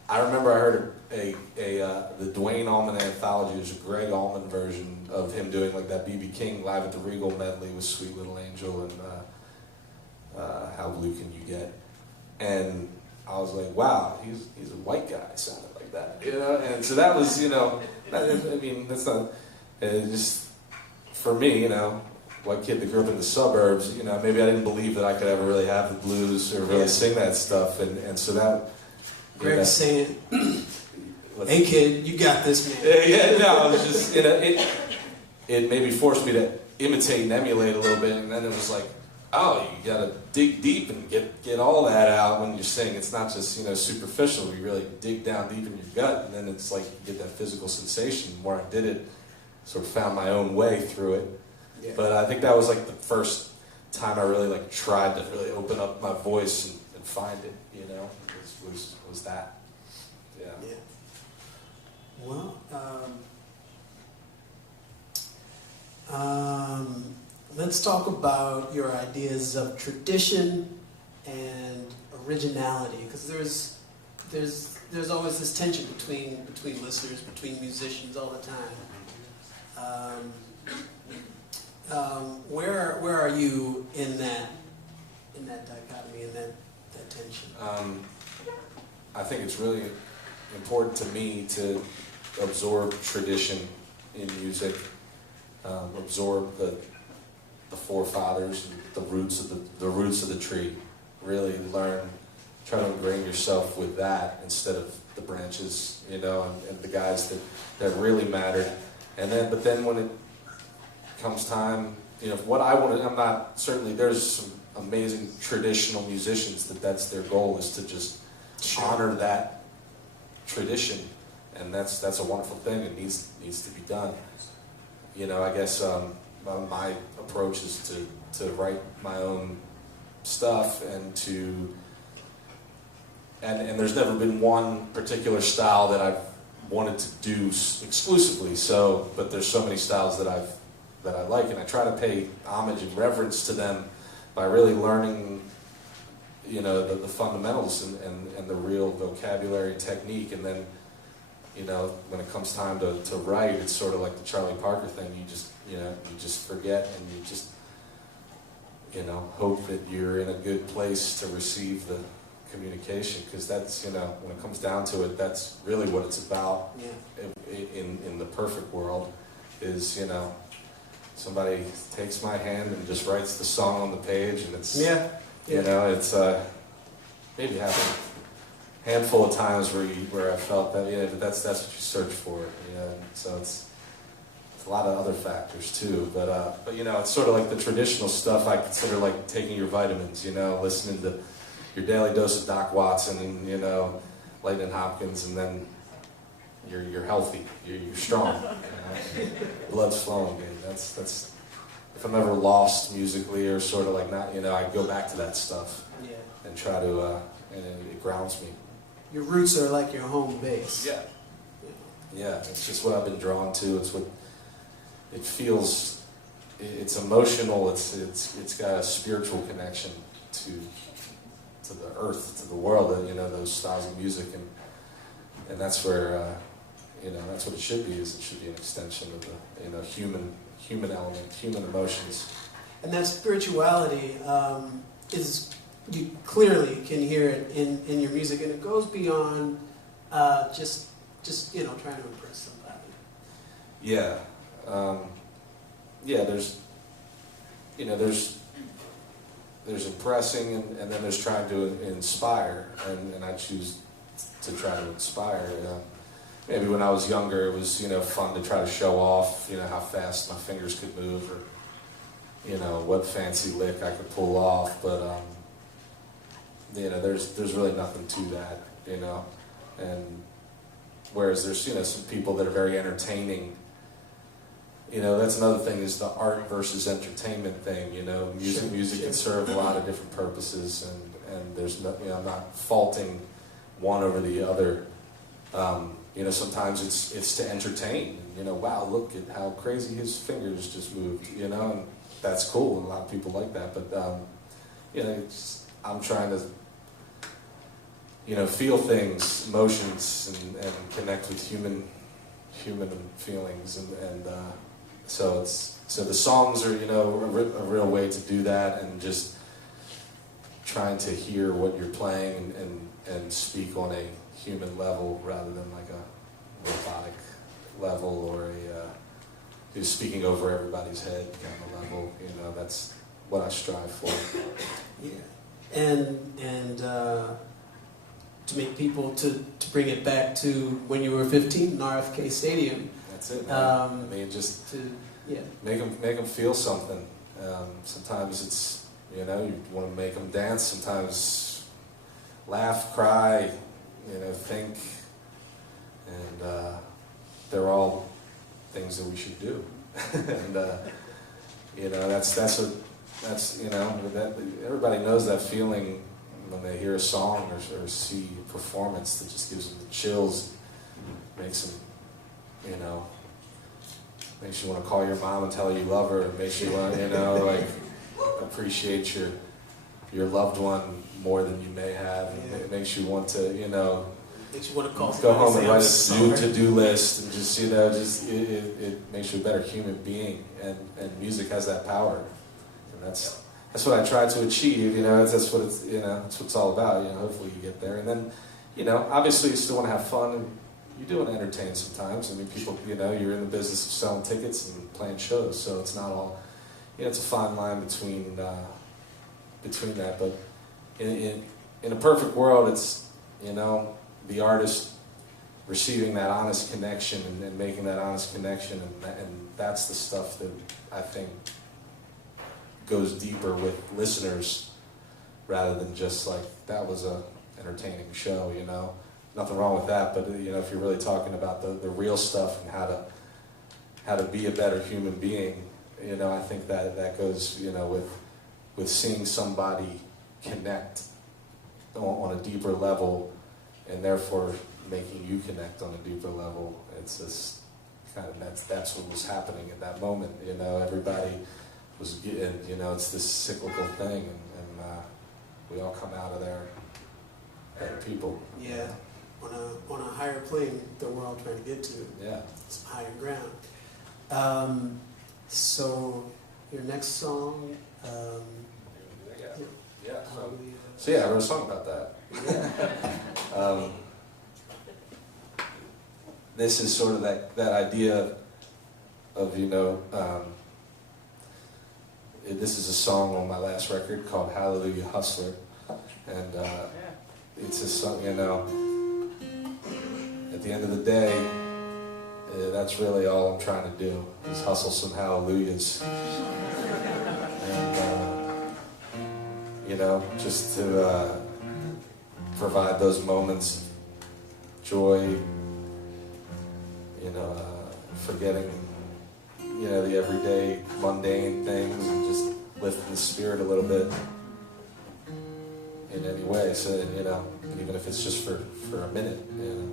I remember I heard the Duane Allman anthology. There's a Greg Allman version of him doing like that B.B. King live at the Regal medley with Sweet Little Angel and How Blue Can You Get? And I was like, wow, he's a white guy sounding like that, And so that was, I mean, that's not just for me, white kid that grew up in the suburbs. Maybe I didn't believe that I could ever really have the blues or really sing that stuff, and so that. Greg's saying, "Hey kid, you got this, man." It was just it maybe forced me to imitate and emulate a little bit, and then it was like, oh, you gotta dig deep and get all that out when you sing. It's not just superficial. You really dig down deep in your gut, and then it's like you get that physical sensation. The more I did it, sort of found my own way through it. Yeah. But I think that was like the first time I really tried to really open up my voice and find it. Was that? Yeah. Well, let's talk about your ideas of tradition and originality, because there's always this tension between listeners, between musicians all the time. Where are you in that dichotomy, in that tension? I think it's really important to me to absorb tradition in music, absorb the forefathers, and the roots of the tree, really try to ingrain yourself with that instead of the branches, you know, and the guys that really mattered. But then when it comes time, you know, what I want to, certainly there's some amazing traditional musicians that's their goal, is to just honor that tradition, and that's a wonderful thing. It needs to be done. You know, I guess my approach is to write my own stuff and there's never been one particular style that I've wanted to do exclusively. So, but there's so many styles that I like, and I try to pay homage and reverence to them by really learning, you know, the fundamentals and the real vocabulary and technique. And then, you know, when it comes time to write, it's sort of like the Charlie Parker thing. You just forget, and you just, you know, hope that you're in a good place to receive the communication, because that's, you know, when it comes down to it, that's really what it's about. In the perfect world, is, you know, somebody takes my hand and just writes the song on the page, and it's, you know, it's maybe happened a handful of times where I felt that, yeah, but that's what you search for, you know. So it's a lot of other factors too, but you know, it's sort of like the traditional stuff I consider like taking your vitamins, you know, listening to your daily dose of Doc Watson and, you know, Lightning Hopkins, and then you're healthy, you're strong, you know? Blood's flowing, dude. That's if I'm ever lost musically or sort of like not, you know, I go back to that stuff and try to, and it grounds me. Your roots are like your home base. Yeah, it's just what I've been drawn to. It's what it feels. It's emotional. It's got a spiritual connection to the earth, to the world. You know, those styles of music, and that's where you know, that's what it should be. Is it should be an extension of the, you know, human element, human emotions. And that spirituality is, you clearly can hear it in your music, and it goes beyond just you know, trying to impress somebody. Yeah, there's, you know, there's impressing, and then there's trying to inspire, and I choose to try to inspire. Maybe when I was younger, it was, you know, fun to try to show off, you know, how fast my fingers could move, or, you know, what fancy lick I could pull off. But you know, there's really nothing to that, you know. And whereas there's, you know, some people that are very entertaining. You know, that's another thing, is the art versus entertainment thing. You know, music can serve a lot of different purposes, and there's no, you know, I'm not faulting one over the other. You know, sometimes it's to entertain. You know, wow, look at how crazy his fingers just moved. You know, and that's cool, and a lot of people like that. But you know, I'm trying to, you know, feel things, emotions, and connect with human feelings, and so the songs are, you know, a real way to do that, and just trying to hear what you're playing and speak on a human level rather than like a robotic level, or who's speaking over everybody's head kind of level. You know, that's what I strive for. Yeah, and to make people, to bring it back to when you were 15 in RFK Stadium. That's it, man. I mean, just to make them feel something. Sometimes it's, you know, you want to make them dance. Sometimes laugh, cry, you know, think, and they're all things that we should do. And you know, that's you know, that everybody knows that feeling when they hear a song or see a performance that just gives them the chills, makes them, you know, makes you want to call your mom and tell her you love her. It makes you want, you know, like, appreciate your loved one more than you may have. And it makes you want to, you know, makes you want to call go home and write a new to-do list, and just, you know, just it makes you a better human being. And music has that power, and that's what I try to achieve. You know, that's what it's, you know, that's what it's all about. You know, hopefully you get there, and then, you know, obviously you still want to have fun, and you do want to entertain sometimes. I mean, people, you know, you're in the business of selling tickets and playing shows, so it's not all, you know, it's a fine line between that. But in a perfect world, it's, you know, the artist receiving that honest connection and making that honest connection, and that's the stuff that I think goes deeper with listeners rather than just like, that was a entertaining show, you know. Nothing wrong with that, but you know, if you're really talking about the real stuff and how to be a better human being, you know, I think that goes, you know, with seeing somebody connect on a deeper level, and therefore making you connect on a deeper level. It's just kind of, that's what was happening at that moment. You know, everybody was getting, you know, it's this cyclical thing, and we all come out of there better people. Yeah, on a higher plane that we're all trying to get to. Yeah, some higher ground. So your next song. Yeah. So yeah, I wrote a song about that. Yeah. This is sort of that idea of, you know, this is a song on my last record called Hallelujah Hustler, and it's a song, you know, at the end of the day, that's really all I'm trying to do, is hustle some hallelujahs. And, you know, just to provide those moments of joy, you know, forgetting, you know, the everyday mundane things, and just lifting the spirit a little bit in any way. So, you know, even if it's just for a minute, you know,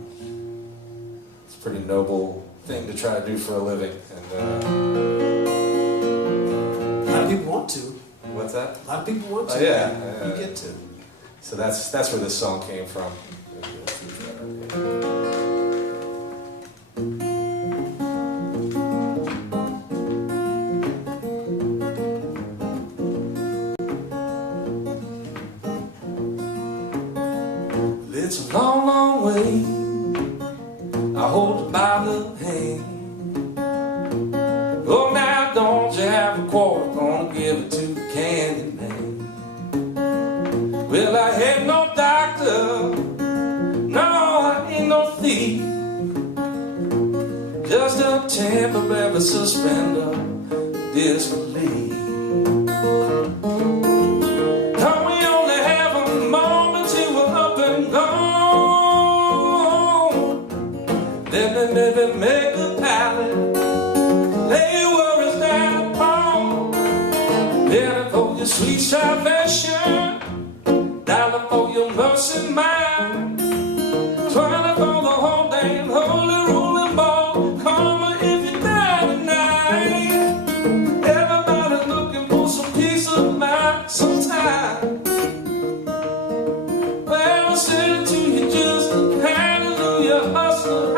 it's a pretty noble thing to try to do for a living. And a lot of people want to. What's that? A lot of people want to. Oh, yeah. You get to. So that's where this song came from. It's a long, long way. I hold it by the hand. Oh, now don't you have a quarter? Gonna give it to the candy man. Well, I ain't no doctor. No, I ain't no thief. Just a temporary suspender disbelief. Maybe make a pallet, lay your worries down upon, then for your sweet salvation, dollar for your mercy mine, 20 for the whole damn holy rolling ball, karma if you die tonight. Everybody's looking for some peace of mind sometime. Well, I said to you just a hallelujah hustler.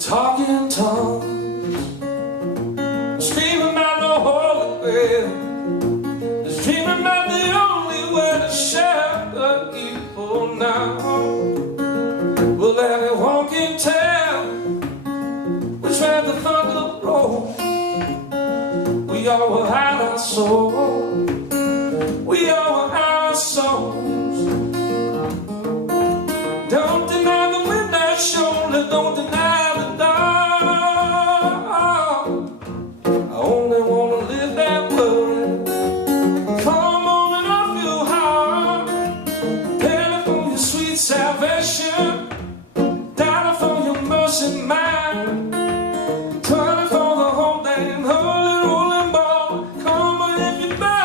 Talking tongues, screaming about the Holy Grail, just dreaming about the only way to share the evil now. Well, everyone can tell which way the thunder rolls. We all will hide our soul. We all will hide our souls. Don't deny the midnight shoulder. Don't deny. Salvation, dollar for your mercy mine, 20 for the whole damn holy rolling ball. Come on if you buy.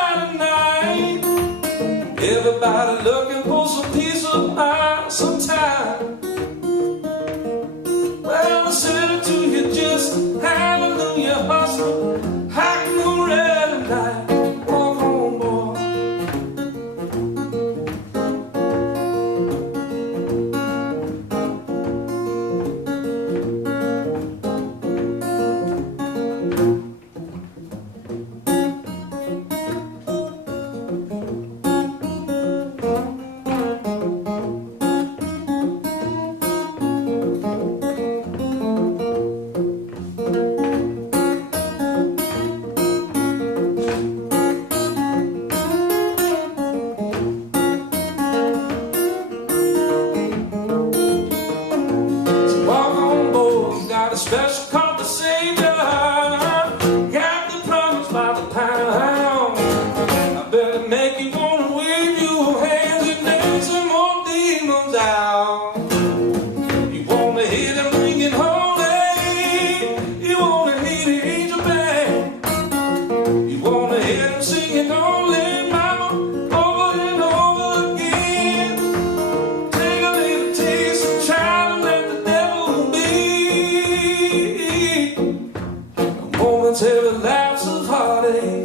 momentary lapse of heartache,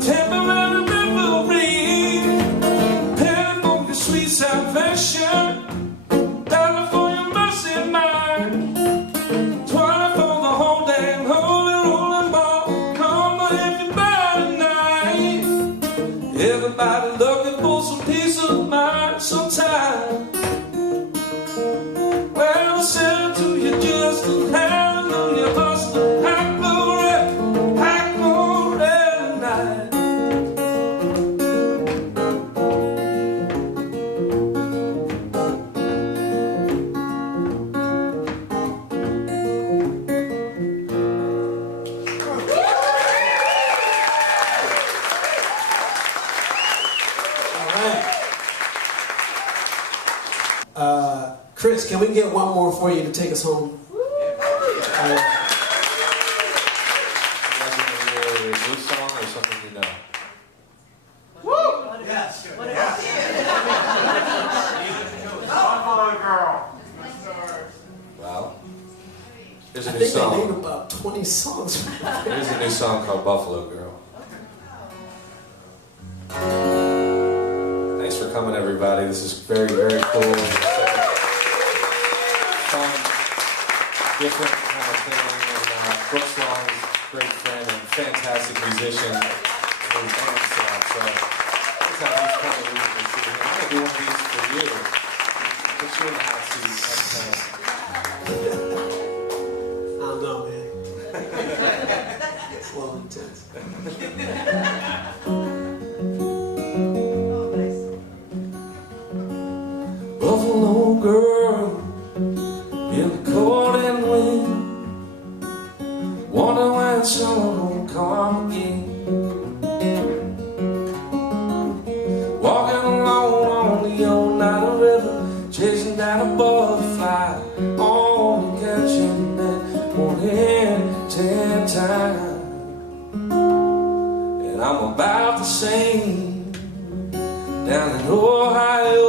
temporary memory, penny for your sweet salvation, dollar for your mercy mine, 20 for the whole damn holy rolling ball. Come on everybody tonight, everybody looking for some peace of mind sometime. Well, I said to you just a hallelujah, hustle, high glory tonight. Cris, can we get one more for you to take us home? You guys want to hear a new song or something you know? Yes. What about Buffalo girl. Well, here's a I new think they named song. about 20 songs. Here's a new song called Buffalo Girl. Thanks for coming, everybody. This is very, very cool. Fun, different kind of thing. And Brooks Long's great friend and fantastic musician. So next time he's coming, we can see him. I'm gonna do one of these for you. Put you in the hot seat next time. I don't know, man. It's a little intense. Buffalo girl in the cold and wind, wonder when summer won't come again. Walking alone on the old Nile River, chasing down a butterfly, only catching that one in 10 times. And I'm about to sing down in Ohio.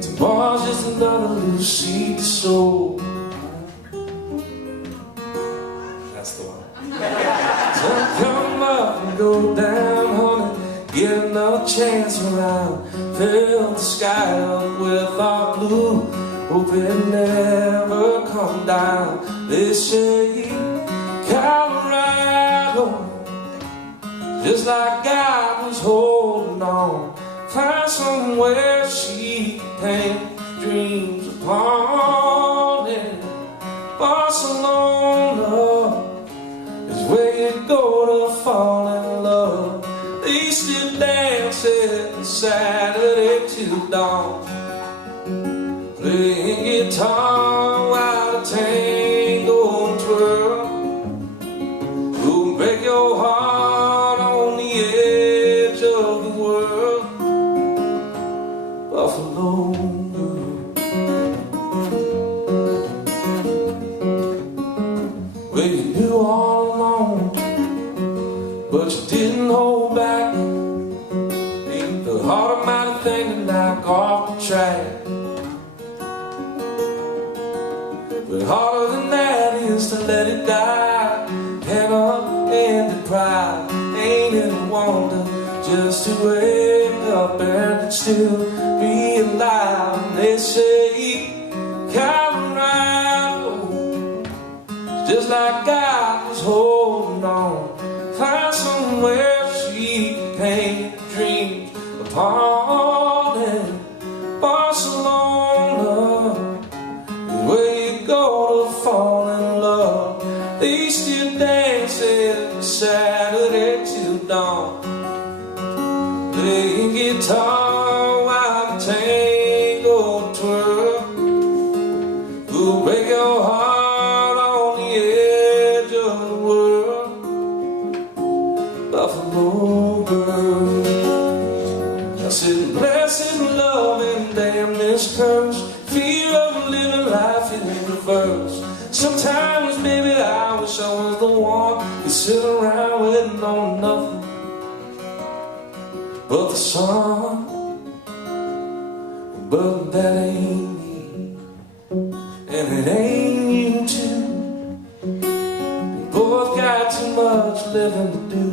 Tomorrow's just another little seed to sow. That's the one. So come up and go down, honey, get another chance around. Fill the sky up with our blue, hope it never come down. They say Colorado, just like God was holding on. Find somewhere she can paint dreams upon it. Barcelona is where you go to fall in love. They still dance every Saturday till dawn, playing guitar while the tango and twirl. Who'll break your heart on the edge of the world. Buffalo girl, well, you knew all along, but you didn't hold back. The heart of mighty thing to knock off the track. But harder than that is to let it die. Never-ending pride, ain't it a wonder just to wake up and still be alive? They say Colorado, just like God was holding on. Find somewhere she can paint dreams upon it. Barcelona is where you go to fall in love. They still dance every Saturday till dawn, playing guitar while the tango twirl. Who'll break your heart on the edge of the world. Buffalo girl, I said blessed love and damn this curse, fear of living life in reverse. Sometimes baby I wish I was the one to sit around waiting on nothing but the sun. But that ain't me, and it ain't you too. got too much living to do.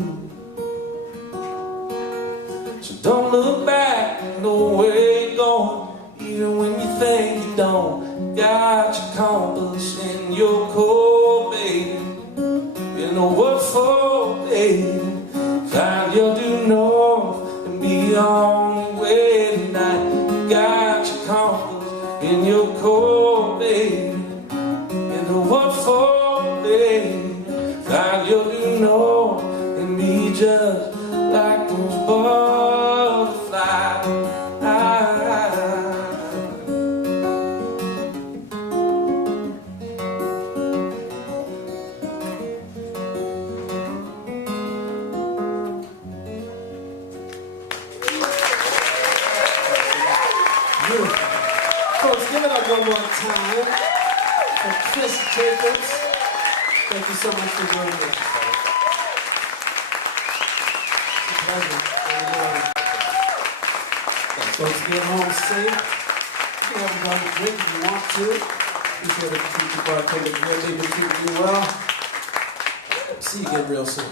So don't look back, know where you're going, even when you think you don't. Got your compass in your core, baby. You know what for, baby. Find your due north and be on your way tonight. You got your compass in your core, baby. You know what for, baby. Find your due north and be just like those butterflies. Folks, give it up one more time for Cris Jacobs. Thank you so much for joining us. It's a pleasure. Folks, get home safe. You can have a drink if you want to. Be sure to keep your bartender good. They've been treating you well. See you again real soon.